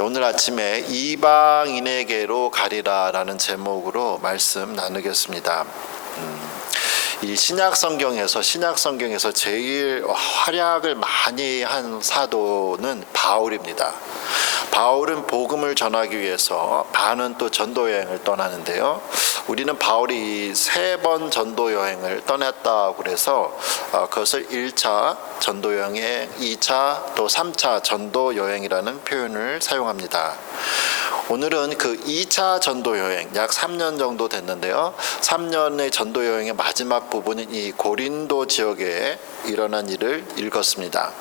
오늘 아침에 이방인에게로 가리라라는 제목으로 말씀 나누겠습니다. 이 신약 성경에서 제일 활약을 많이 한 사도는 바울입니다. 바울은 복음을 전하기 위해서 반은 또 전도 여행을 떠나는데요. 우리는 바울이 3번 전도 여행을 떠났다고 그래서 그것을 1차 전도 여행, 2차 또 3차 전도 여행이라는 표현을 사용합니다. 오늘은 그 2차 전도 여행, 약 3년 정도 됐는데요. 3년의 전도 여행의 마지막 부분인 이 고린도 지역에 일어난 일을 읽었습니다.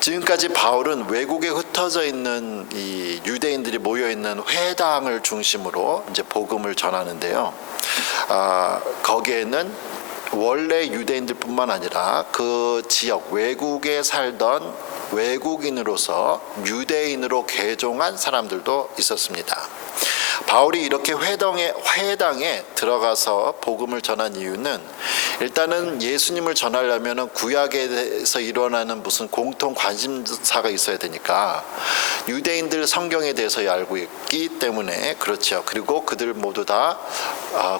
지금까지 바울은 외국에 흩어져 있는 이 유대인들이 모여 있는 회당을 중심으로 이제 복음을 전하는데요. 거기에는 원래 유대인들뿐만 아니라 그 지역 외국에 살던 외국인으로서 유대인으로 개종한 사람들도 있었습니다. 바울이 이렇게 회당에 들어가서 복음을 전한 이유는 일단은 예수님을 전하려면 구약에 대해서 일어나는 무슨 공통 관심사가 있어야 되니까 유대인들 성경에 대해서 알고 있기 때문에 그렇죠. 그리고 그들 모두 다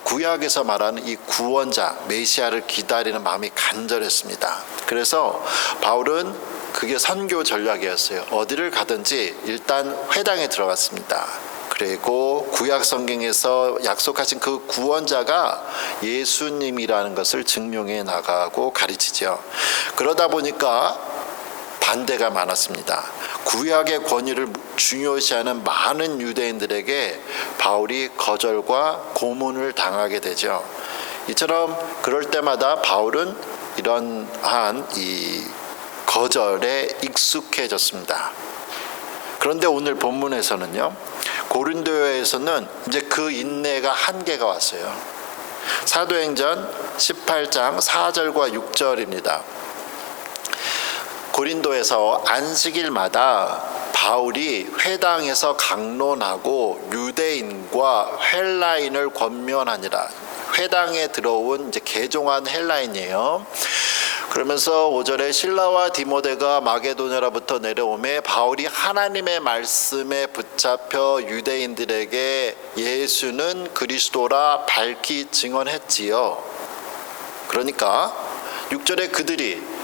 구약에서 말하는 이 구원자 메시아를 기다리는 마음이 간절했습니다. 그래서 바울은 그게 선교 전략이었어요. 어디를 가든지 일단 회당에 들어갔습니다. 그리고 구약 성경에서 약속하신 그 구원자가 예수님이라는 것을 증명해 나가고 가르치죠. 그러다 보니까 반대가 많았습니다. 구약의 권위를 중요시하는 많은 유대인들에게 바울이 거절과 고문을 당하게 되죠. 이처럼 그럴 때마다 바울은 이러한 이 거절에 익숙해졌습니다. 그런데 오늘 본문에서는요, 고린도에서는 이제 그 인내가 한계가 왔어요. 사도행전 18장 4절과 6절입니다. 고린도에서 안식일마다 바울이 회당에서 강론하고 유대인과 헬라인을 권면하니라. 회당에 들어온 이제 개종한 헬라인이에요. 그러면서 5절에 실라와 디모데가 마게도냐로부터 내려오매 바울이 하나님의 말씀에 붙잡혀 유대인들에게 예수는 그리스도라 밝히 증언했지요. 그러니까 6절에 그들이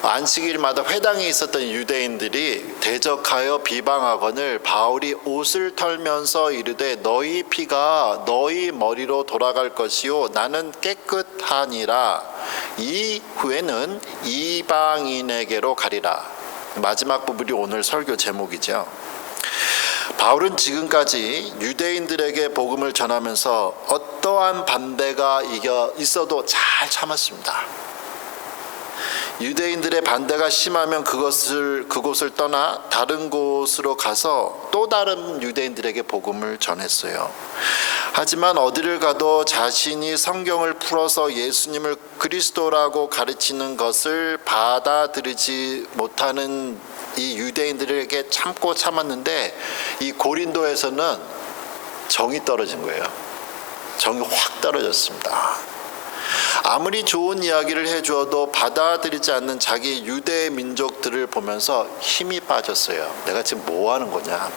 안식일마다 회당에 있었던 유대인들이 대적하여 비방하거늘 바울이 옷을 털면서 이르되 너희 피가 너희 머리로 돌아갈 것이요 나는 깨끗하니라. 이후에는 이방인에게로 가리라. 마지막 부분이 오늘 설교 제목이죠. 바울은 지금까지 유대인들에게 복음을 전하면서 어떠한 반대가 있어도 잘 참았습니다. 유대인들의 반대가 심하면 그곳을 떠나 다른 곳으로 가서 또 다른 유대인들에게 복음을 전했어요. 하지만 어디를 가도 자신이 성경을 풀어서 예수님을 그리스도라고 가르치는 것을 받아들이지 못하는 이 유대인들에게 참고 참았는데 이 고린도에서는 정이 떨어진 거예요. 정이 확 떨어졌습니다. 아무리 좋은 이야기를 해주어도 받아들이지 않는 자기 유대 민족들을 보면서 힘이 빠졌어요. 내가 지금 뭐 하는 거냐.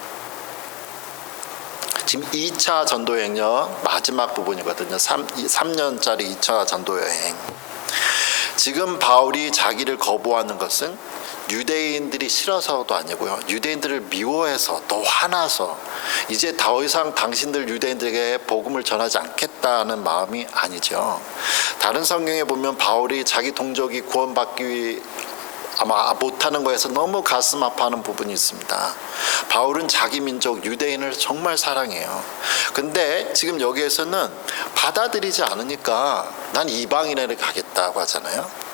지금 2차 전도여행요. 마지막 부분이거든요. 3년짜리 2차 전도여행. 지금 바울이 자기를 거부하는 것은 유대인들이 싫어서도 아니고요. 유대인들을 미워해서 또 화나서 이제 더 이상 당신들 유대인들에게 복음을 전하지 않겠다는 마음이 아니죠. 다른 성경에 보면 바울이 자기 동족이 구원받기 아마 못하는 거에서 너무 가슴 아파하는 부분이 있습니다. 바울은 자기 민족 유대인을 정말 사랑해요. 근데 지금 여기에서는 받아들이지 않으니까 난 이방인에게 가겠다고 하잖아요.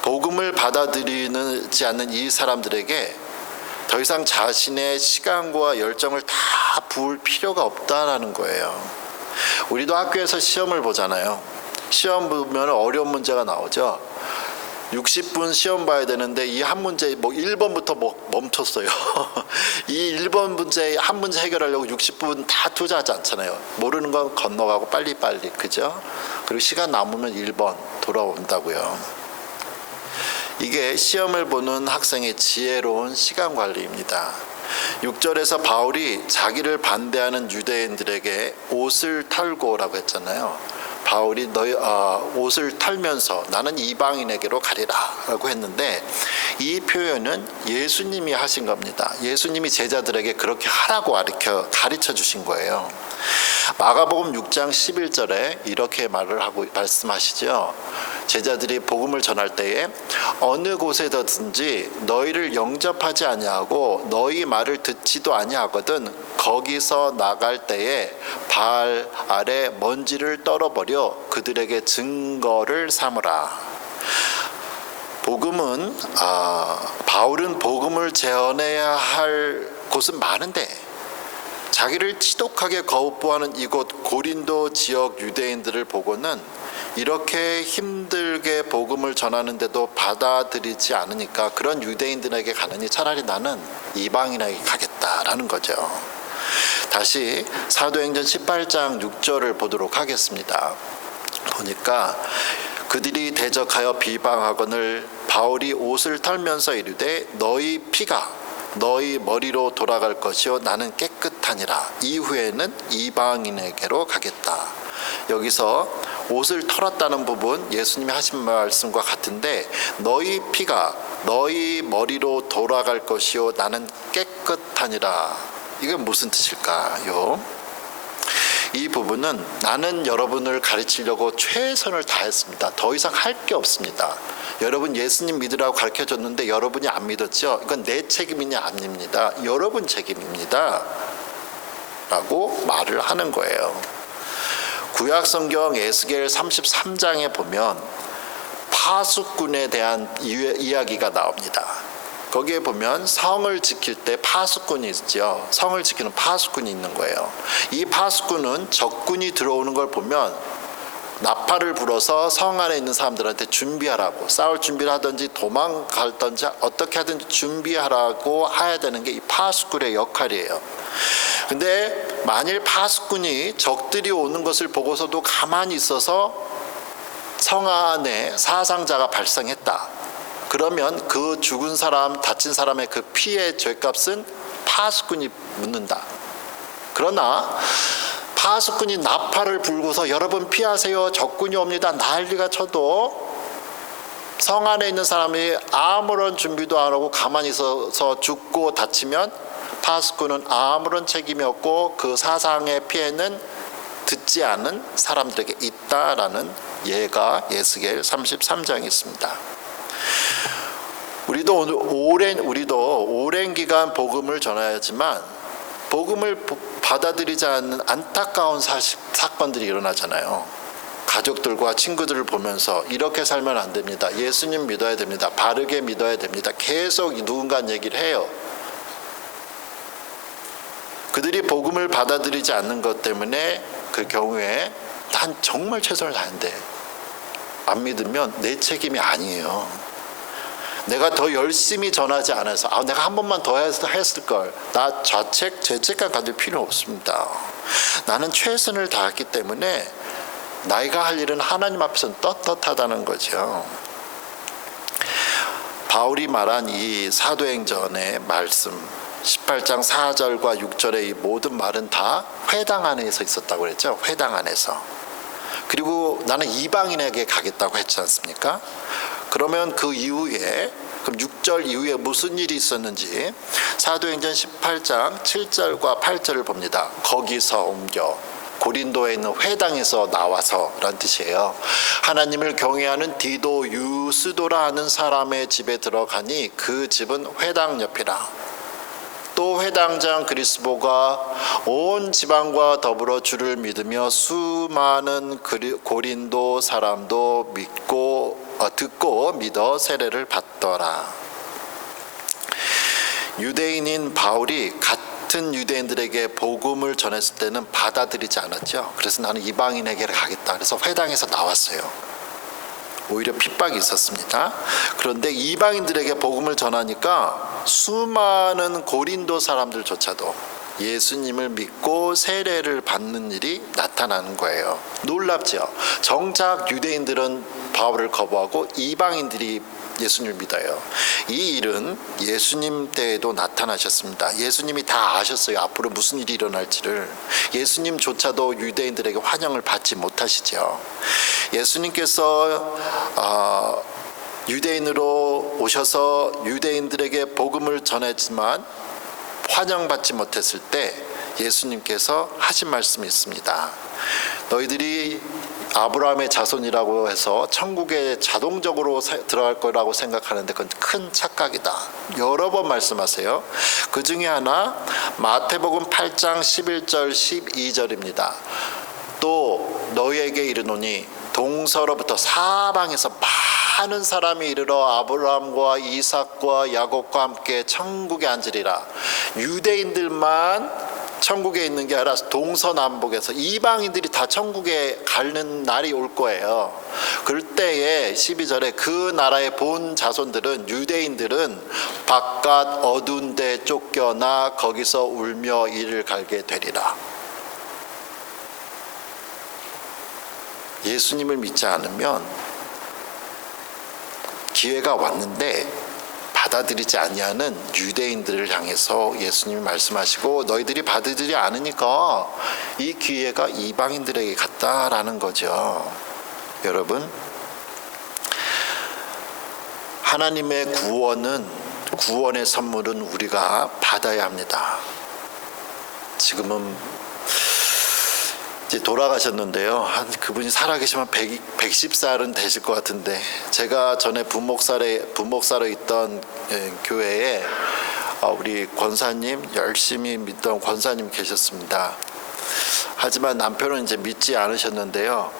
복음을 받아들이지 않는 이 사람들에게 더 이상 자신의 시간과 열정을 다 부을 필요가 없다라는 거예요. 우리도 학교에서 시험을 보잖아요. 시험 보면 어려운 문제가 나오죠. 60분 시험 봐야 되는데 이 한 문제 1번부터 멈췄어요. 이 1번 문제 한 문제 해결하려고 60분 다 투자하지 않잖아요. 모르는 건 건너가고 빨리빨리, 그죠? 그리고 시간 남으면 1번 돌아온다고요. 이게 시험을 보는 학생의 지혜로운 시간 관리입니다. 6절에서 바울이 자기를 반대하는 유대인들에게 옷을 털고라고 했잖아요. 바울이 너희 옷을 털면서 나는 이방인에게로 가리라 라고 했는데, 이 표현은 예수님이 하신 겁니다. 예수님이 제자들에게 그렇게 하라고 가르쳐 주신 거예요. 마가복음 6장 11절에 이렇게 말씀하시죠. 제자들이 복음을 전할 때에 어느 곳에든지 너희를 영접하지 아니하고 너희 말을 듣지도 아니하거든 거기서 나갈 때에 발 아래 먼지를 떨어버려 그들에게 증거를 삼으라. 복음은 바울은 복음을 전해야 할 곳은 많은데 자기를 지독하게 거부하는 이곳 고린도 지역 유대인들을 보고는 이렇게 힘들게 복음을 전하는데도 받아들이지 않으니까 그런 유대인들에게 가느니 차라리 나는 이방인에게 가겠다라는 거죠. 다시 사도행전 18장 6절을 보도록 하겠습니다. 보니까 그들이 대적하여 비방하거늘 바울이 옷을 털면서 이르되 너희 피가 너희 머리로 돌아갈 것이요 나는 깨끗하니라. 이후에는 이방인에게로 가겠다. 여기서 옷을 털었다는 부분 예수님이 하신 말씀과 같은데, 너희 피가 너희 머리로 돌아갈 것이요 나는 깨끗하니라. 이건 무슨 뜻일까요? 이 부분은 나는 여러분을 가르치려고 최선을 다했습니다. 더 이상 할 게 없습니다. 여러분 예수님 믿으라고 가르쳐줬는데 여러분이 안 믿었죠? 이건 내 책임이냐 아닙니다. 여러분 책임입니다. 라고 말을 하는 거예요. 구약성경 에스겔 33장에 보면 파수꾼에 대한 이야기가 나옵니다. 거기에 보면 성을 지킬 때 파수꾼이 있죠. 성을 지키는 파수꾼이 있는 거예요. 이 파수꾼은 적군이 들어오는 걸 보면 나팔을 불어서 성 안에 있는 사람들한테 준비하라고, 싸울 준비를 하든지 도망갈든지 어떻게 하든지 준비하라고 해야 되는 게 이 파수꾼의 역할이에요. 근데 만일 파수꾼이 적들이 오는 것을 보고서도 가만히 있어서 성 안에 사상자가 발생했다. 그러면 그 죽은 사람, 다친 사람의 그 피의 죄값은 파수꾼이 묻는다. 그러나 파수꾼이 나팔을 불고서 여러분 피하세요, 적군이 옵니다, 난리가 쳐도 성 안에 있는 사람이 아무런 준비도 안 하고 가만히 있어서 죽고 다치면 파수꾼은 아무런 책임이 없고 그 사상의 피해는 듣지 않은 사람들에게 있다라는 예가 에스겔 33장에 있습니다. 우리도 오랜 기간 복음을 전해야지만 복음을 받아들이지 않는 안타까운 사건들이 일어나잖아요. 가족들과 친구들을 보면서 이렇게 살면 안 됩니다. 예수님 믿어야 됩니다. 바르게 믿어야 됩니다. 계속 누군가 얘기를 해요. 그들이 복음을 받아들이지 않는 것 때문에 그 경우에 난 정말 최선을 다했는데 안 믿으면 내 책임이 아니에요. 내가 더 열심히 전하지 않아서 내가 한 번만 더 했을 걸, 나 죄책감 가질 필요 없습니다. 나는 최선을 다했기 때문에 내가 할 일은 하나님 앞에서는 떳떳하다는 거죠. 바울이 말한 이 사도행전의 말씀 18장 4절과 6절의 이 모든 말은 다 회당 안에서 있었다고 그랬죠. 회당 안에서. 그리고 나는 이방인에게 가겠다고 했지 않습니까? 그러면 그 이후에, 그럼 6절 이후에 무슨 일이 있었는지 사도행전 18장 7절과 8절을 봅니다. 거기서 옮겨 고린도에 있는 회당에서 나와서 라는 뜻이에요. 하나님을 경외하는 디도 유스도라 하는 사람의 집에 들어가니 그 집은 회당 옆이라. 또 회당장 그리스보가 온 지방과 더불어 주를 믿으며 수많은 고린도 사람도 듣고 믿어 세례를 받더라. 유대인인 바울이 같은 유대인들에게 복음을 전했을 때는 받아들이지 않았죠. 그래서 나는 이방인에게 가겠다. 그래서 회당에서 나왔어요. 오히려 핍박이 있었습니다. 그런데 이방인들에게 복음을 전하니까 수많은 고린도 사람들조차도 예수님을 믿고 세례를 받는 일이 나타나는 거예요. 놀랍죠? 정작 유대인들은 바울을 거부하고 이방인들이 예수님을 믿어요. 이 일은 예수님 때에도 나타나셨습니다. 예수님이 다 아셨어요. 앞으로 무슨 일이 일어날지를. 예수님조차도 유대인들에게 환영을 받지 못하시죠. 예수님께서 유대인으로 오셔서 유대인들에게 복음을 전했지만 환영받지 못했을 때 예수님께서 하신 말씀이 있습니다. 너희들이 아브라함의 자손이라고 해서 천국에 자동적으로 들어갈 거라고 생각하는데 그건 큰 착각이다. 여러 번 말씀하세요. 그 중에 하나 마태복음 8장 11절 12절입니다. 또 너희에게 이르노니 동서로부터 사방에서 많은 사람이 이르러 아브라함과 이삭과 야곱과 함께 천국에 앉으리라. 유대인들만 천국에 있는 게 아니라 동서남북에서 이방인들이 다 천국에 가는 날이 올 거예요. 그럴 때에 12절에 그 나라의 본 자손들은 유대인들은 바깥 어두운 데 쫓겨나 거기서 울며 이를 갈게 되리라. 예수님을 믿지 않으면 기회가 왔는데 받아들이지 아니하는 유대인들을 향해서 예수님이 말씀하시고 너희들이 받아들이지 않으니까 이 기회가 이방인들에게 갔다라는 거죠. 여러분, 하나님의 구원의 선물은 우리가 받아야 합니다. 지금은 이제 돌아가셨는데요. 그분이 살아계시면 110살은 되실 것 같은데, 제가 전에 부목사로 있던 교회에 우리 권사님, 열심히 믿던 권사님 계셨습니다. 하지만 남편은 이제 믿지 않으셨는데요.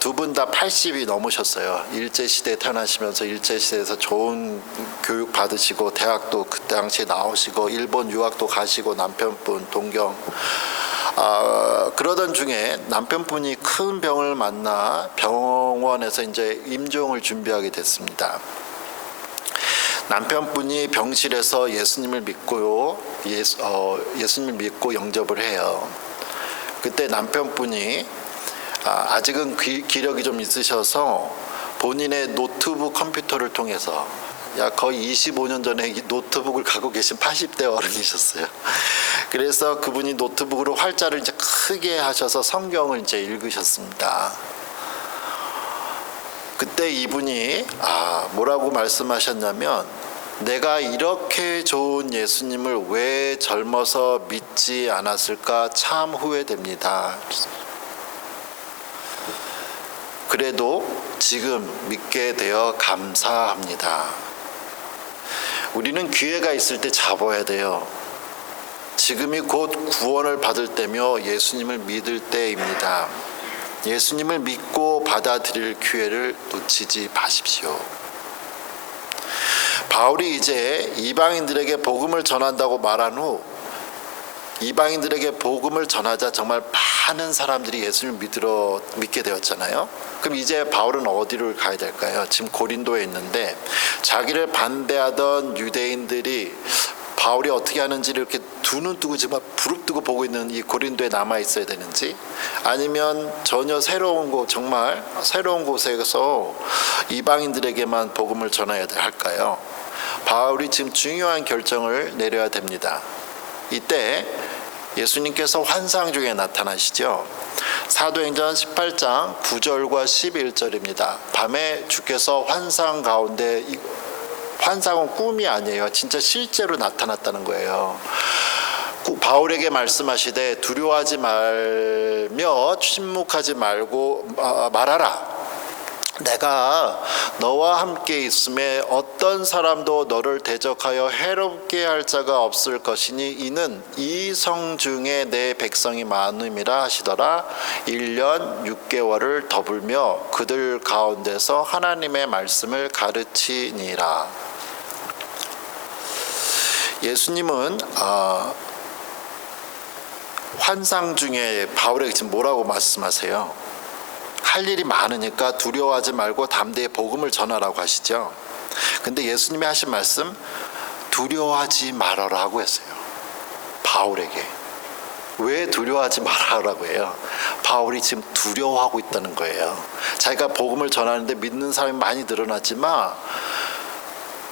두 분 다 80이 넘으셨어요. 일제시대에 태어나시면서 일제시대에서 좋은 교육 받으시고 대학도 그때 당시에 나오시고 일본 유학도 가시고 남편분 동경 그러던 중에 남편분이 큰 병을 만나 병원에서 이제 임종을 준비하게 됐습니다. 남편분이 병실에서 예수님을 믿고요, 예수님을 믿고 영접을 해요. 그때 남편분이 아직은 기력이 좀 있으셔서 본인의 노트북 컴퓨터를 통해서 거의 25년 전에 노트북을 갖고 계신 80대 어른이셨어요. 그래서 그분이 노트북으로 활자를 이제 크게 하셔서 성경을 이제 읽으셨습니다. 그때 이분이 뭐라고 말씀하셨냐면, 내가 이렇게 좋은 예수님을 왜 젊어서 믿지 않았을까 참 후회됩니다. 그래도 지금 믿게 되어 감사합니다. 우리는 기회가 있을 때 잡아야 돼요. 지금이 곧 구원을 받을 때며 예수님을 믿을 때입니다. 예수님을 믿고 받아들일 기회를 놓치지 마십시오. 바울이 이제 이방인들에게 복음을 전한다고 말한 후 이방인들에게 복음을 전하자 정말 많은 사람들이 예수님을 믿게 되었잖아요. 그럼 이제 바울은 어디를 가야 될까요? 지금 고린도에 있는데 자기를 반대하던 유대인들이 바울이 어떻게 하는지를 이렇게 두 눈 뜨고 지금 부릅뜨고 보고 있는 이 고린도에 남아 있어야 되는지, 아니면 전혀 정말 새로운 곳에서 이방인들에게만 복음을 전해야 할까요? 바울이 지금 중요한 결정을 내려야 됩니다. 이때 예수님께서 환상 중에 나타나시죠. 사도행전 18장 9절과 11절입니다. 밤에 주께서 환상 가운데, 환상은 꿈이 아니에요. 진짜 실제로 나타났다는 거예요. 바울에게 말씀하시되 두려워하지 말며 침묵하지 말고 말하라. 내가 너와 함께 있음에 어떤 사람도 너를 대적하여 해롭게 할 자가 없을 것이니 이는 이 성 중에 내 백성이 많음이라 하시더라. 1년 6개월을 더불며 그들 가운데서 하나님의 말씀을 가르치니라. 예수님은 환상 중에 바울에게 지금 뭐라고 말씀하세요? 할 일이 많으니까 두려워하지 말고 담대히 복음을 전하라고 하시죠. 근데 예수님이 하신 말씀, 두려워하지 말아라고 했어요. 바울에게. 왜 두려워하지 말아라고 해요? 바울이 지금 두려워하고 있다는 거예요. 자기가 복음을 전하는데 믿는 사람이 많이 늘어났지만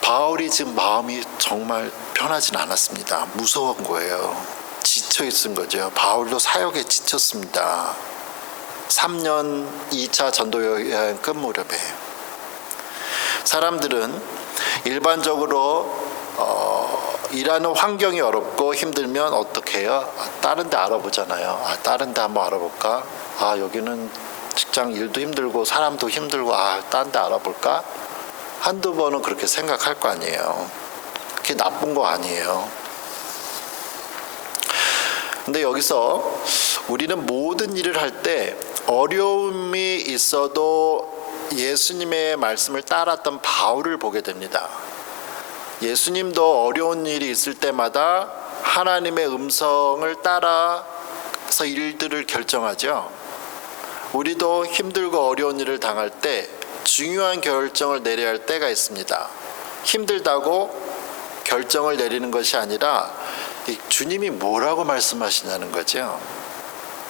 바울이 지금 마음이 정말 편하진 않았습니다. 무서운 거예요. 지쳐 있은 거죠. 바울도 사역에 지쳤습니다. 3년 2차 전도 여행 끝 무렵에 사람들은 일반적으로 일하는 환경이 어렵고 힘들면 어떻게 해요? 다른 데 알아보잖아요. 다른 데 한번 알아볼까? 여기는 직장 일도 힘들고 사람도 힘들고 다른 데 알아볼까? 한두 번은 그렇게 생각할 거 아니에요. 그게 나쁜 거 아니에요. 근데 여기서 우리는 모든 일을 할 때 어려움이 있어도 예수님의 말씀을 따랐던 바울을 보게 됩니다. 예수님도 어려운 일이 있을 때마다 하나님의 음성을 따라서 일들을 결정하죠. 우리도 힘들고 어려운 일을 당할 때 중요한 결정을 내려야 할 때가 있습니다. 힘들다고 결정을 내리는 것이 아니라 주님이 뭐라고 말씀하시냐는 거죠.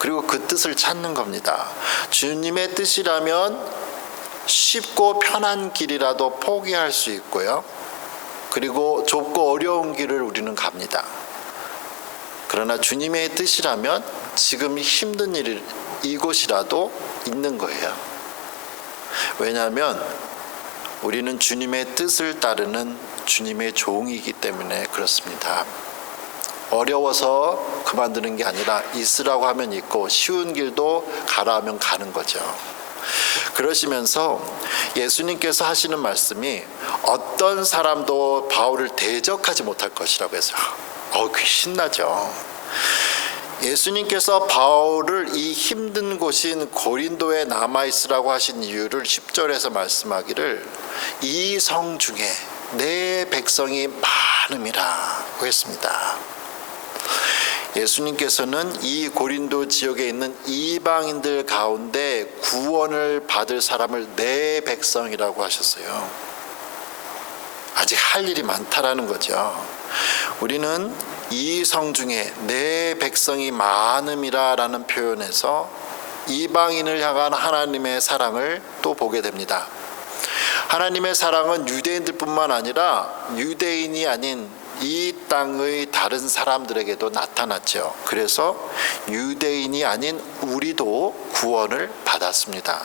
그리고 그 뜻을 찾는 겁니다. 주님의 뜻이라면 쉽고 편한 길이라도 포기할 수 있고요. 그리고 좁고 어려운 길을 우리는 갑니다. 그러나 주님의 뜻이라면 지금 힘든 일 이곳이라도 있는 거예요. 왜냐하면 우리는 주님의 뜻을 따르는 주님의 종이기 때문에 그렇습니다. 어려워서 그만두는 게 아니라 있으라고 하면 있고 쉬운 길도 가라 하면 가는 거죠. 그러시면서 예수님께서 하시는 말씀이 어떤 사람도 바울을 대적하지 못할 것이라고 해서 그게 신나죠. 예수님께서 바울을 이 힘든 곳인 고린도에 남아있으라고 하신 이유를 10절에서 말씀하기를 이 성 중에 내 백성이 많음이라고 했습니다. 예수님께서는 이 고린도 지역에 있는 이방인들 가운데 구원을 받을 사람을 내 백성이라고 하셨어요. 아직 할 일이 많다라는 거죠. 우리는 이 성 중에 내 백성이 많음이라라는 표현에서 이방인을 향한 하나님의 사랑을 또 보게 됩니다. 하나님의 사랑은 유대인들뿐만 아니라 유대인이 아닌 이 땅의 다른 사람들에게도 나타났죠. 그래서 유대인이 아닌 우리도 구원을 받았습니다.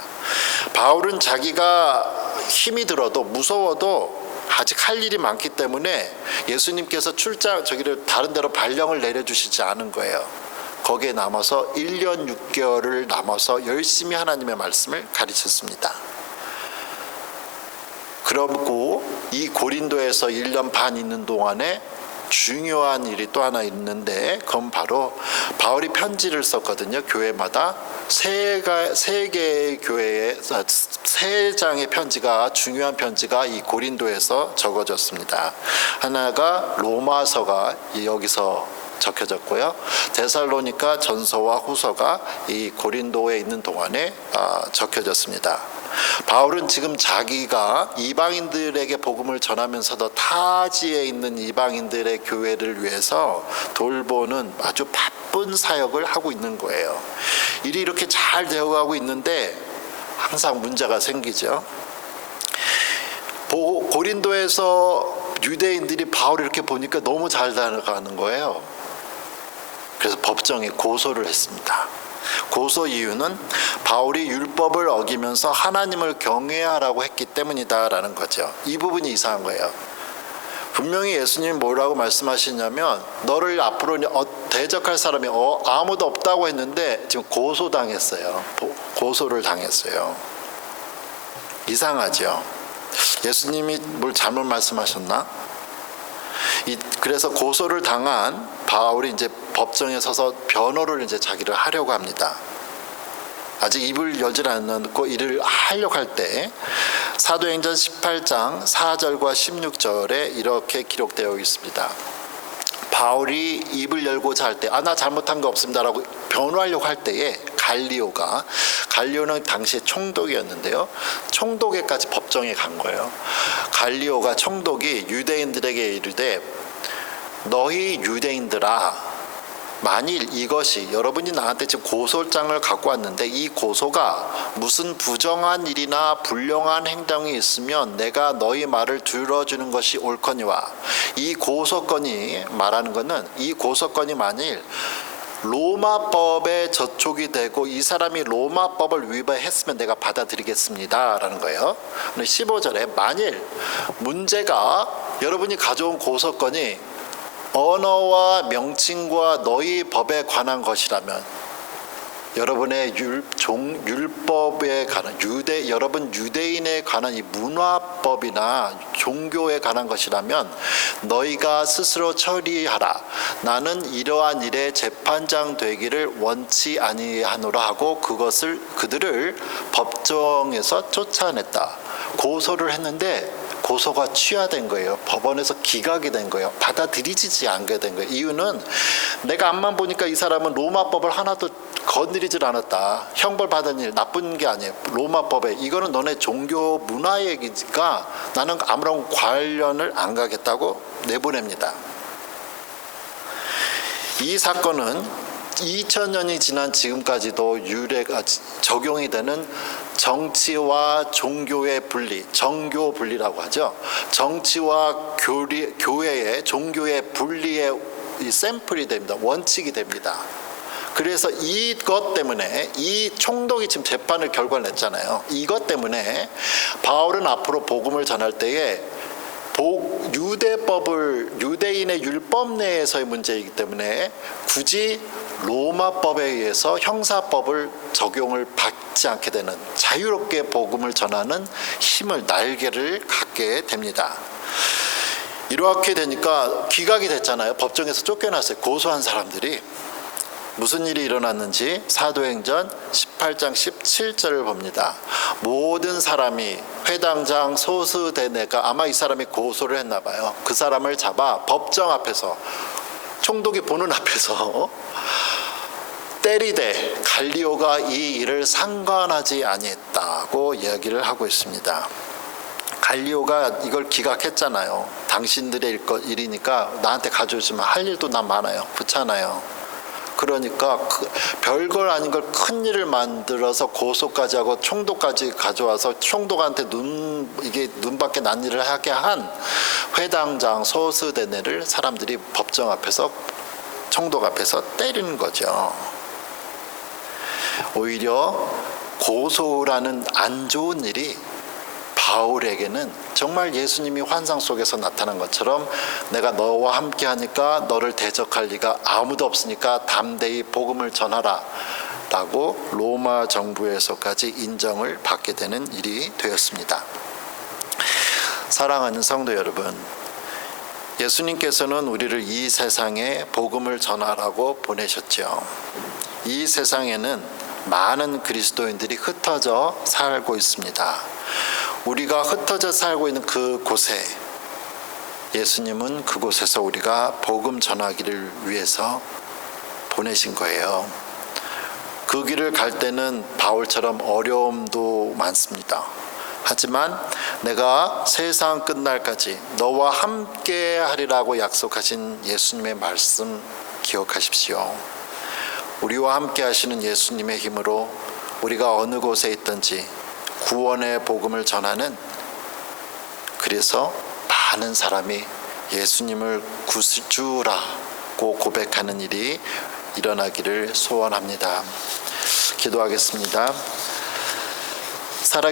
바울은 자기가 힘이 들어도 무서워도 아직 할 일이 많기 때문에 예수님께서 저기를 다른 데로 발령을 내려주시지 않은 거예요. 거기에 남아서 1년 6개월을 남아서 열심히 하나님의 말씀을 가르쳤습니다. 그러고 이 고린도에서 1년 반 있는 동안에 중요한 일이 또 하나 있는데 그건 바로 바울이 편지를 썼거든요. 교회마다 세 개의 교회에 3장의 편지가 중요한 편지가 이 고린도에서 적어졌습니다. 하나가 로마서가 여기서 적혀졌고요. 데살로니가 전서와 후서가 이 고린도에 있는 동안에 적혀졌습니다. 바울은 지금 자기가 이방인들에게 복음을 전하면서도 타지에 있는 이방인들의 교회를 위해서 돌보는 아주 바쁜 사역을 하고 있는 거예요. 일이 이렇게 잘 되어가고 있는데 항상 문제가 생기죠. 고린도에서 유대인들이 바울을 이렇게 보니까 너무 잘 나가는 거예요. 그래서 법정에 고소를 했습니다. 고소 이유는 바울이 율법을 어기면서 하나님을 경외하라고 했기 때문이다라는 거죠. 이 부분이 이상한 거예요. 분명히 예수님이 뭐라고 말씀하시냐면 너를 앞으로 대적할 사람이 아무도 없다고 했는데 지금 고소당했어요. 고소를 당했어요. 이상하죠. 예수님이 뭘 잘못 말씀하셨나? 그래서 고소를 당한 바울이 이제 법정에 서서 변호를 이제 자기를 하려고 합니다. 아직 입을 열지 않고 일을 하려고 할 때 사도행전 18장 4절과 16절에 이렇게 기록되어 있습니다. 바울이 입을 열고자 할 때 나 잘못한 거 없습니다라고 변호하려고 할 때에 갈리오는 당시에 총독이었는데요. 총독에까지 법정에 간 거예요. 갈리오가 총독이 유대인들에게 이르되 너희 유대인들아, 만일 이것이 여러분이 나한테 지금 고소장을 갖고 왔는데 이 고소가 무슨 부정한 일이나 불량한 행동이 있으면 내가 너희 말을 들어주는 것이 옳거니와, 이 고소건이 말하는 것은 이 고소건이 만일 로마법에 저촉이 되고 이 사람이 로마법을 위반했으면 내가 받아들이겠습니다 라는 거예요. 15절에 만일 문제가 여러분이 가져온 고소건이 언어와 명칭과 너희 법에 관한 것이라면, 여러분의 율법에 관한 여러분 유대인에 관한 이 문화법이나 종교에 관한 것이라면 너희가 스스로 처리하라. 나는 이러한 일에 재판장 되기를 원치 아니하노라 하고 그들을 법정에서 쫓아냈다. 고소를 했는데 고소가 취하된 거예요. 법원에서 기각이 된 거예요. 받아들이지 않게 된 거예요. 이유는 내가 앞만 보니까 이 사람은 로마법을 하나도 건드리질 않았다. 형벌받은 일 나쁜 게 아니에요. 로마법에 이거는 너네 종교 문화 얘기니까 나는 아무런 관련을 안 가겠다고 내보냅니다. 이 사건은 2000년이 지난 지금까지도 적용이 되는 정치와 종교의 분리, 정교 분리라고 하죠. 정치와 교회의 종교의 분리의 샘플이 됩니다. 원칙이 됩니다. 그래서 이것 때문에 이 총독이 지금 재판을 결과를 냈잖아요. 이것 때문에 바울은 앞으로 복음을 전할 때에 유대인의 율법 내에서의 문제이기 때문에 굳이 로마법에 의해서 형사법을 적용을 받지 않게 되는 자유롭게 복음을 전하는 날개를 갖게 됩니다. 이렇게 되니까 기각이 됐잖아요. 법정에서 쫓겨났어요. 고소한 사람들이. 무슨 일이 일어났는지 사도행전 18장 17절을 봅니다. 모든 사람이 회당장 소스데네가 아마 이 사람이 고소를 했나 봐요. 그 사람을 잡아 법정 앞에서, 총독이 보는 앞에서 때리되 갈리오가 이 일을 상관하지 아니했다고 이야기를 하고 있습니다. 갈리오가 이걸 기각했잖아요. 당신들의 일이니까 나한테 가져오지만 할 일도 난 많아요. 그렇잖아요. 그러니까 별걸 아닌 걸 큰 일을 만들어서 고소까지 하고 총독까지 가져와서 총독한테 눈밖에 난 일을 하게 한 회당장 소스데네를 사람들이 법정 앞에서, 총독 앞에서 때리는 거죠. 오히려 고소라는 안 좋은 일이 바울에게는 정말 예수님이 환상 속에서 나타난 것처럼 내가 너와 함께 하니까 너를 대적할 리가 아무도 없으니까 담대히 복음을 전하라 라고 로마 정부에서까지 인정을 받게 되는 일이 되었습니다. 사랑하는 성도 여러분, 예수님께서는 우리를 이 세상에 복음을 전하라고 보내셨죠. 이 세상에는 많은 그리스도인들이 흩어져 살고 있습니다. 우리가 흩어져 살고 있는 그곳에 예수님은 그곳에서 우리가 복음 전하기를 위해서 보내신 거예요. 그 길을 갈 때는 바울처럼 어려움도 많습니다. 하지만 내가 세상 끝날까지 너와 함께 하리라고 약속하신 예수님의 말씀 기억하십시오. 우리와 함께 하시는 예수님의 힘으로 우리가 어느 곳에 있든지 구원의 복음을 전하는, 그래서 많은 사람이 예수님을 구주라고 고백하는 일이 일어나기를 소원합니다. 기도하겠습니다.